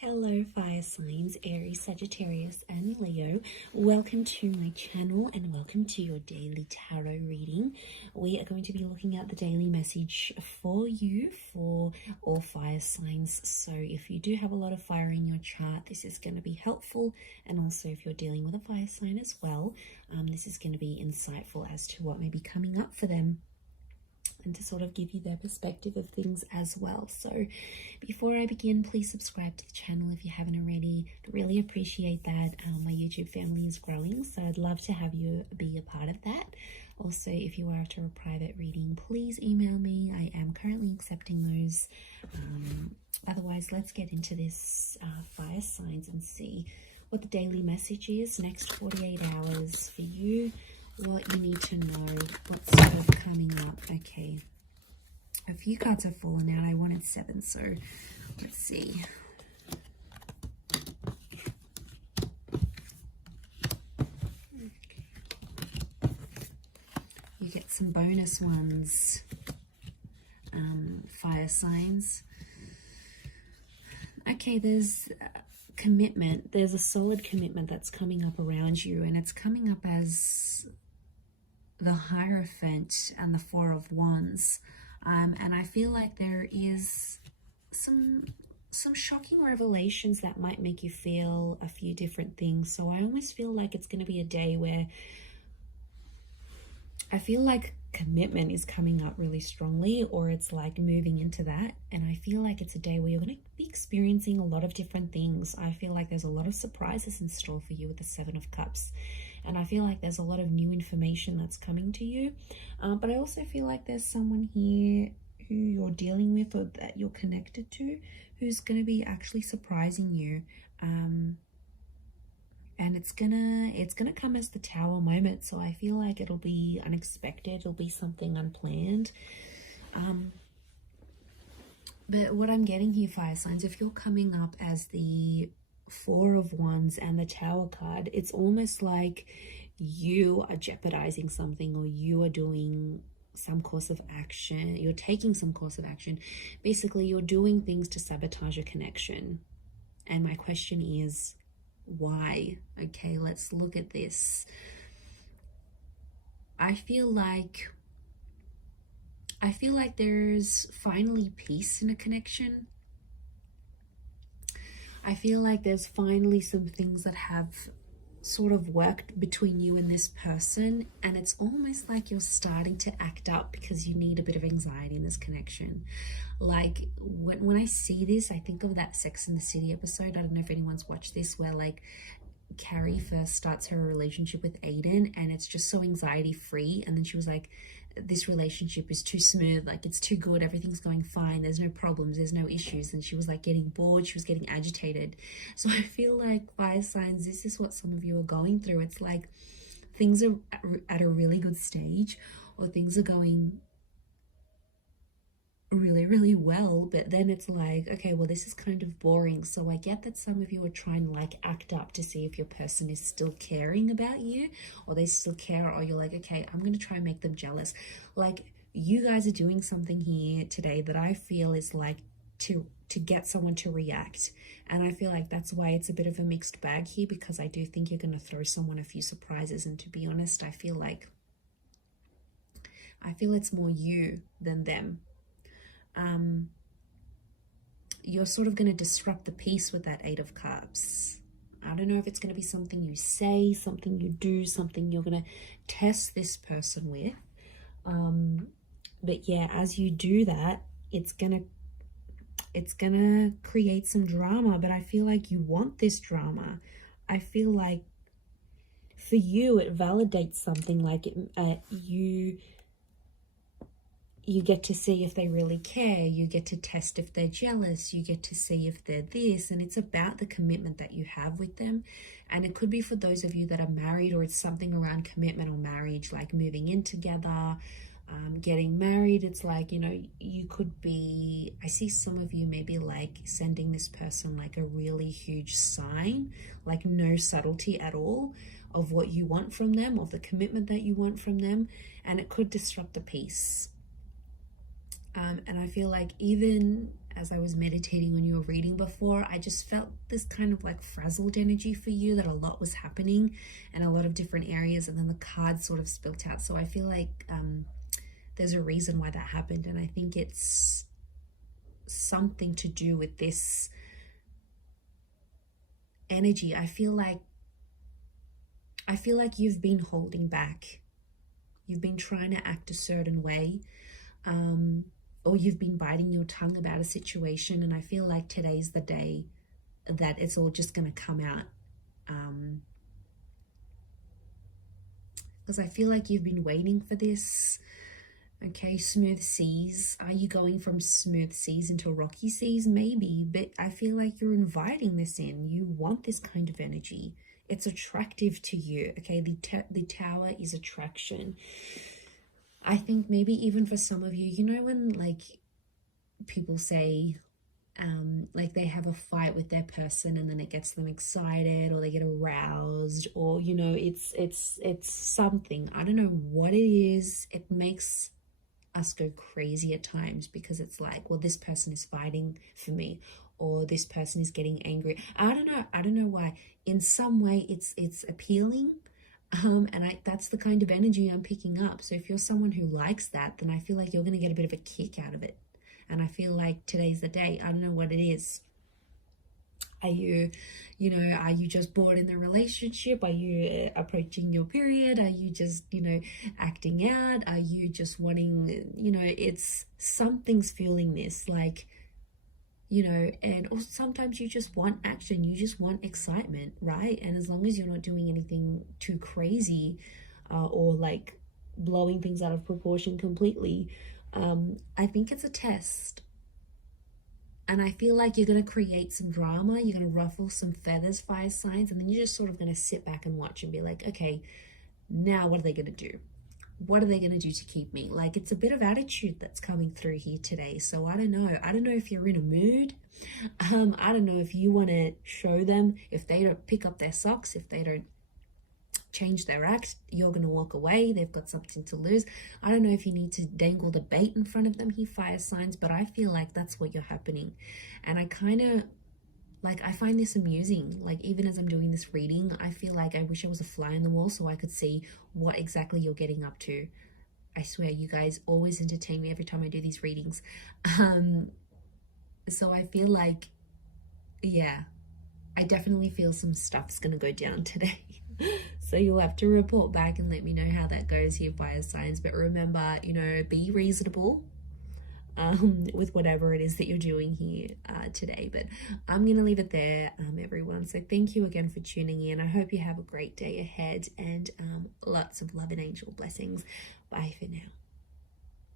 Hello fire signs, Aries, Sagittarius and Leo. Welcome to my channel and welcome to your daily tarot reading. We are going to be looking at the daily message for you for all fire signs. So if you do have a lot of fire in your chart, this is going to be helpful. And also if you're dealing with a fire sign as well, this is going to be insightful as to what may be coming up for them, and to sort of give you their perspective of things as well. So before I begin, please subscribe to the channel if you haven't already. I really appreciate that. My YouTube family is growing, so I'd love to have you be a part of that. Also, if you are after a private reading, please email me. I am currently accepting those. Otherwise, let's get into this fire signs and see what the daily message is. Next 48 hours for you. What you need to know, what's sort of coming up. Okay, a few cards have fallen out. I wanted 7, so let's see. Okay. You get some bonus ones, fire signs. Okay, there's commitment. There's a solid commitment that's coming up around you, and it's coming up as the Hierophant and the Four of Wands, and I feel like there is some shocking revelations that might make you feel a few different things. So I almost feel like it's going to be a day where I feel like commitment is coming up really strongly, or it's like moving into that. And I feel like it's a day where you're going to be experiencing a lot of different things. I feel like there's a lot of surprises in store for you with the 7 of Cups. And I feel like there's a lot of new information that's coming to you. But I also feel like there's someone here who you're dealing with or that you're connected to who's going to be actually surprising you. And it's gonna come as the Tower moment. So I feel like it'll be unexpected. It'll be something unplanned. But what I'm getting here, fire signs, if you're coming up as the Four of Wands and the Tower card, it's almost like you are jeopardizing something, or you are doing some course of action. You're taking some course of action. Basically, you're doing things to sabotage a connection. And my question is, why? Okay, let's look at this. I feel like there's finally peace in a connection. I feel like there's finally some things that have sort of worked between you and this person, and it's almost like you're starting to act up because you need a bit of anxiety in this connection. Like when I see this, I think of that Sex and the City episode. I don't know if anyone's watched this, where like Carrie first starts her relationship with Aiden, and it's just so anxiety free, and then she was like, this relationship is too smooth, like it's too good, everything's going fine, there's no problems, there's no issues. And she was like getting bored, she was getting agitated. So I feel like, fire signs, this is what some of you are going through. It's like things are at a really good stage, or things are going really well, but then it's like, okay, well, this is kind of boring. So I get that some of you are trying to like act up to see if your person is still caring about you, or they still care, or you're like, okay, I'm gonna try and make them jealous. Like, you guys are doing something here today that I feel is like to get someone to react. And I feel like that's why it's a bit of a mixed bag here, because I do think you're going to throw someone a few surprises. And to be honest, I feel it's more you than them. You're sort of going to disrupt the peace with that 8 of Cups. I don't know if it's going to be something you say, something you do, something you're going to test this person with. But yeah, as you do that, it's gonna create some drama. But I feel like you want this drama. I feel like for you, it validates something. Like you get to see if they really care. You get to test if they're jealous. You get to see if they're this. And it's about the commitment that you have with them. And it could be for those of you that are married, or it's something around commitment or marriage, like moving in together, getting married. It's like, you know, you could be, I see some of you maybe like sending this person like a really huge sign, like no subtlety at all of what you want from them, of the commitment that you want from them. And it could disrupt the peace. And I feel like even as I was meditating on your reading before, I just felt this kind of like frazzled energy for you, that a lot was happening in a lot of different areas, and then the cards sort of spilt out. So I feel like there's a reason why that happened, and I think it's something to do with this energy. I feel like you've been holding back. You've been trying to act a certain way, or you've been biting your tongue about a situation, and I feel like today's the day that it's all just going to come out. Because I feel like you've been waiting for this. Okay, smooth seas. Are you going from smooth seas into rocky seas? Maybe, but I feel like you're inviting this in. You want this kind of energy. It's attractive to you. Okay, the tower is attraction. I think maybe even for some of you, you know, when like people say like they have a fight with their person and then it gets them excited, or they get aroused, or you know, it's something, I don't know what it is, it makes us go crazy at times, because it's like, well, this person is fighting for me, or this person is getting angry. I don't know why. In some way it's appealing, and that's the kind of energy I'm picking up. So if you're someone who likes that, then I feel like you're going to get a bit of a kick out of it, and I feel like today's the day. I don't know what it is. Are you just bored in the relationship? Are you approaching your period? Are you just, acting out? Are you just wanting, it's something's fueling this, like, and or sometimes you just want action, you just want excitement, right? And as long as you're not doing anything too crazy, or like blowing things out of proportion completely, I think it's a test. And I feel like you're going to create some drama, you're going to ruffle some feathers, fire signs, and then you're just sort of going to sit back and watch and be like, okay, now what are they going to do? What are they going to do to keep me? Like, it's a bit of attitude that's coming through here today. So I don't know. I don't know if you're in a mood. I don't know if you want to show them, if they don't pick up their socks, if they don't change their act, you're going to walk away. They've got something to lose. I don't know if you need to dangle the bait in front of them, he fire signs, but I feel like that's what you're happening. And I kind of like, I find this amusing. Like, even as I'm doing this reading, I feel like I wish I was a fly on the wall so I could see what exactly you're getting up to. I swear, you guys always entertain me every time I do these readings. So I feel like, yeah, I definitely feel some stuff's gonna go down today. So you'll have to report back and let me know how that goes here, fire signs. But remember, be reasonable with whatever it is that you're doing here today. But I'm gonna leave it there, everyone. So thank you again for tuning in. I hope you have a great day ahead, and lots of love and angel blessings. Bye for now.